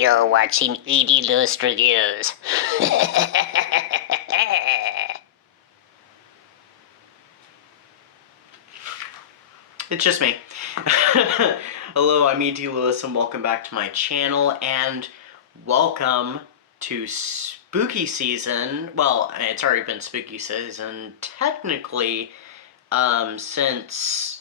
You're watching Edie Lust Reviews. It's just me. Hello, I'm E.T. Lewis and welcome back to my channel and welcome to spooky season. Well, it's already been spooky season technically since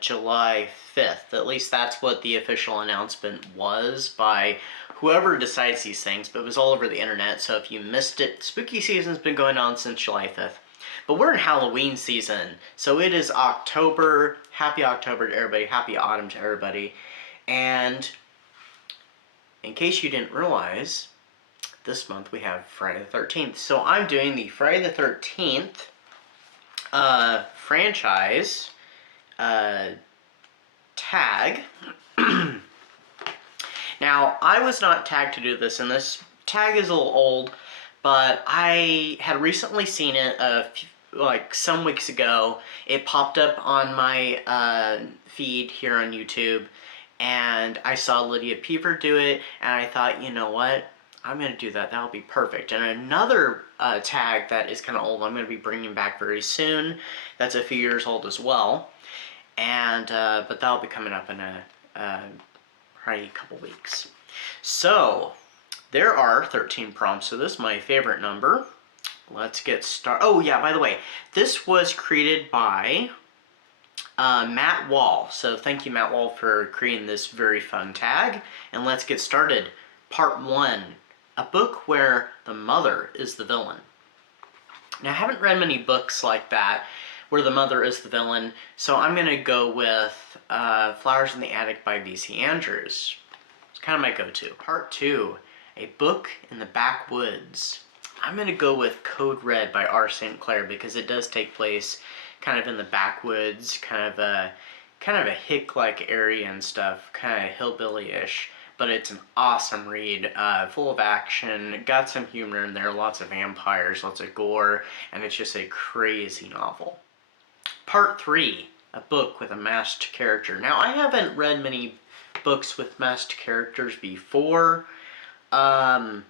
July 5th. At least that's what the official announcement was by whoever decides these things, but it was all over the internet, so if you missed it, spooky season's been going on since July 5th. But we're in Halloween season, so it is October. Happy October to everybody. Happy autumn to everybody. And in case you didn't realize, this month we have Friday the 13th. So I'm doing the Friday the 13th franchise tag. Now, I was not tagged to do this, and this tag is a little old, but I had recently seen it like some weeks ago. It popped up on my feed here on YouTube, and I saw Lydia Peever do it, and I thought, you know what? I'm going to do that. That'll be perfect. And another tag that is kind of old, I'm going to be bringing back very soon. That's a few years old as well. And but that'll be coming up in probably a couple weeks. So there are 13 prompts to this, my favorite number. Let's get started. Oh yeah, by the way, this was created by Matt Wall. So thank you, Matt Wall, for creating this very fun tag. And let's get started. Part 1, a book where the mother is the villain. Now, I haven't read many books like that where the mother is the villain, so I'm going to go with Flowers in the Attic by V.C. Andrews. It's kind of my go-to. Part 2, a book in the backwoods. I'm going to go with Code Red by R. St. Clair because it does take place kind of in the backwoods, kind of a hick-like area and stuff, kind of hillbilly-ish. But it's an awesome read, full of action, got some humor in there, lots of vampires, lots of gore, and it's just a crazy novel. Part 3, a book with a masked character. Now, I haven't read many books with masked characters before, but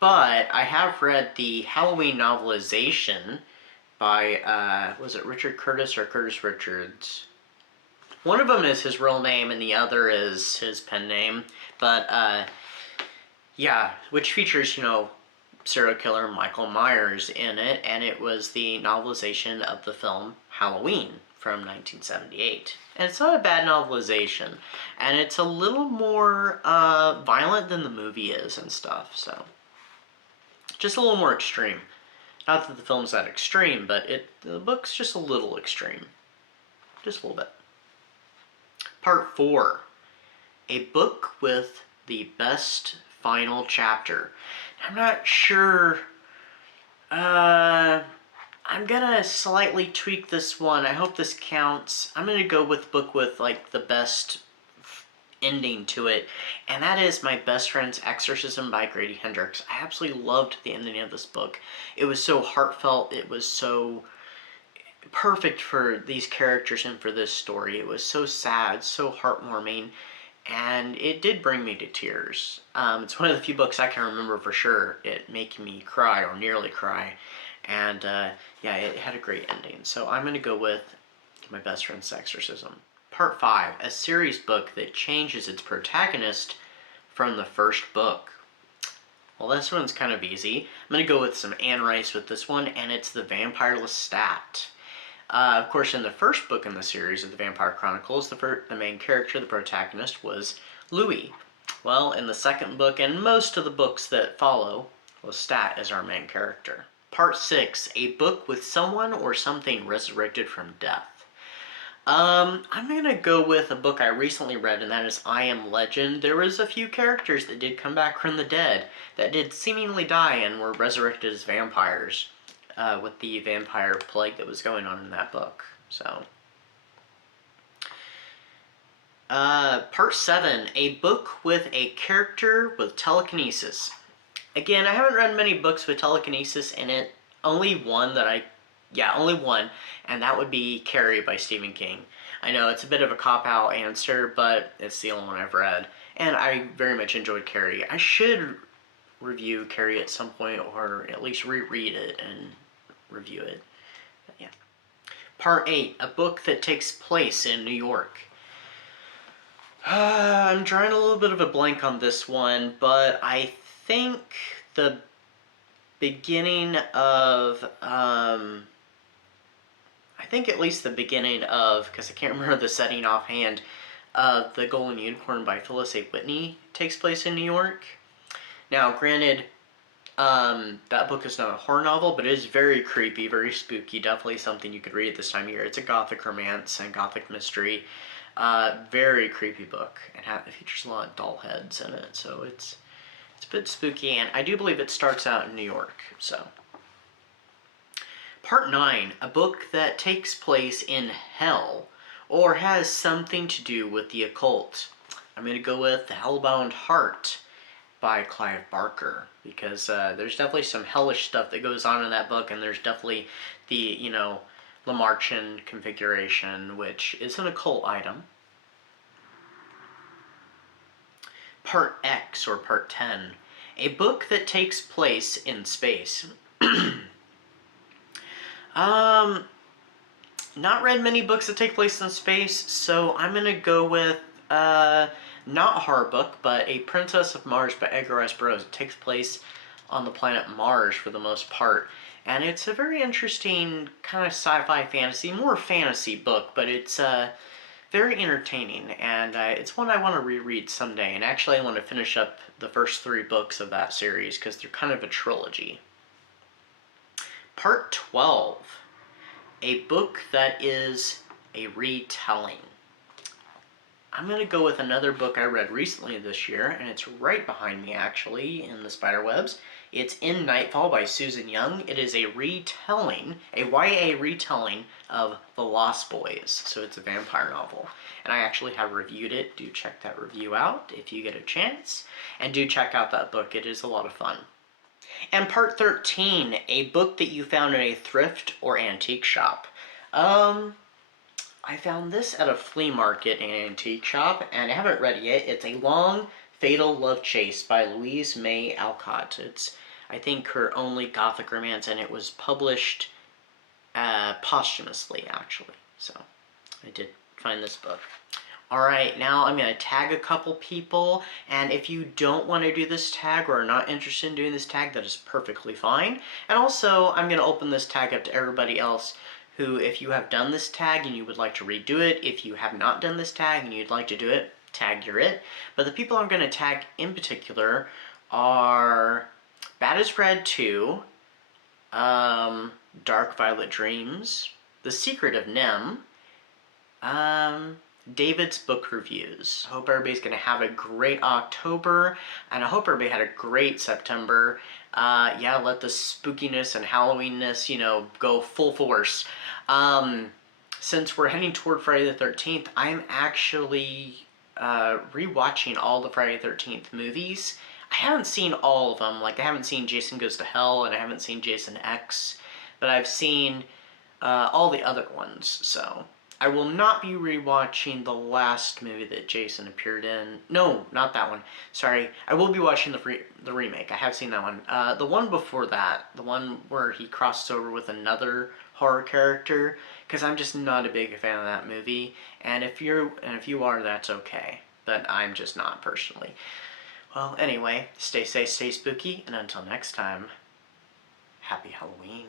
I have read the Halloween novelization by, was it Richard Curtis or Curtis Richards? One of them is his real name and the other is his pen name, but yeah, which features, you know, serial killer Michael Myers in it, and it was the novelization of the film Halloween from 1978. And it's not a bad novelization, and it's a little more violent than the movie is and stuff, so just a little more extreme. Not that the film's that extreme, but the book's just a little extreme. Just a little bit. Part 4, a book with the best final chapter. I'm not sure, I'm gonna slightly tweak this one. I hope this counts. I'm gonna go with book with like the best ending to it, and that is My Best Friend's Exorcism by Grady Hendrix. I absolutely loved the ending of this book. It was so heartfelt, it was so perfect for these characters and for this story. It was so sad, so heartwarming, and it did bring me to tears. It's one of the few books I can remember for sure it making me cry or nearly cry, and yeah, it had a great ending. So I'm going to go with My Best Friend's Exorcism. Part 5, a series book that changes its protagonist from the first book. Well, this one's kind of easy. I'm going to go with some Anne Rice with this one, and it's The Vampire Lestat. Of course, in the first book in the series of the Vampire Chronicles, the main character, the protagonist, was Louis. Well, in the second book, and most of the books that follow, Lestat is our main character. Part 6, a book with someone or something resurrected from death. I'm going to go with a book I recently read, and that is I Am Legend. There was a few characters that did come back from the dead, that did seemingly die and were resurrected as vampires. With the vampire plague that was going on in that book. So, Part 7, a book with a character with telekinesis. Again, I haven't read many books with telekinesis in it. Only one, and that would be Carrie by Stephen King. I know it's a bit of a cop-out answer, but it's the only one I've read. And I very much enjoyed Carrie. I should review Carrie at some point, or at least reread it and review it. But yeah. Part 8, a book that takes place in New York. I'm drawing a little bit of a blank on this one, but I think the beginning of, I think at least the beginning of, because I can't remember the setting offhand, The Golden Unicorn by Phyllis A. Whitney takes place in New York. Now, granted, that book is not a horror novel, but it is very creepy, very spooky, definitely something you could read at this time of year. It's a gothic romance and gothic mystery. Very creepy book, and it features a lot of doll heads in it, so it's a bit spooky, and I do believe it starts out in New York, so. Part 9, a book that takes place in hell, or has something to do with the occult. I'm going to go with The Hellbound Heart by Clive Barker, because there's definitely some hellish stuff that goes on in that book, and there's definitely the, Lamarckian configuration, which is an occult item. Part X, or Part 10, a book that takes place in space. Not read many books that take place in space, so I'm gonna go with, not a horror book, but A Princess of Mars by Edgar Rice Burroughs. It takes place on the planet Mars for the most part. And it's a very interesting kind of sci-fi fantasy, more fantasy book, but it's very entertaining, and it's one I want to reread someday. And actually I want to finish up the first 3 books of that series, because they're kind of a trilogy. Part 12, a book that is a retelling. I'm going to go with another book I read recently this year, and it's right behind me actually in the spiderwebs. It's In Nightfall by Susan Young. It is a retelling, a YA retelling of The Lost Boys. So it's a vampire novel. And I actually have reviewed it. Do check that review out if you get a chance. And do check out that book. It is a lot of fun. And Part 13, a book that you found in a thrift or antique shop. I found this at a flea market and antique shop, and I haven't read it yet. It's A Long Fatal Love Chase by Louise May Alcott. It's, I think, her only gothic romance, and it was published posthumously, actually. So, I did find this book. Alright, now I'm going to tag a couple people, and if you don't want to do this tag or are not interested in doing this tag, that is perfectly fine. And also, I'm going to open this tag up to everybody else who, if you have done this tag and you would like to redo it, if you have not done this tag and you'd like to do it, tag your it. But the people I'm going to tag in particular are Bad is Red 2, Dark Violet Dreams, The Secret of Nem, David's Book Reviews. I hope everybody's going to have a great October, and I hope everybody had a great September. Yeah, let the spookiness and Halloweenness, go full force. Since we're heading toward Friday the 13th, I'm actually rewatching all the Friday the 13th movies. I haven't seen all of them. Like, I haven't seen Jason Goes to Hell, and I haven't seen Jason X, but I've seen all the other ones, so I will not be rewatching the last movie that Jason appeared in. No, not that one. Sorry. I will be watching the remake. I have seen that one. The one before that, the one where he crossed over with another horror character, because I'm just not a big fan of that movie. And if you are, that's okay. But I'm just not, personally. Well, anyway, stay safe, stay spooky, and until next time, happy Halloween.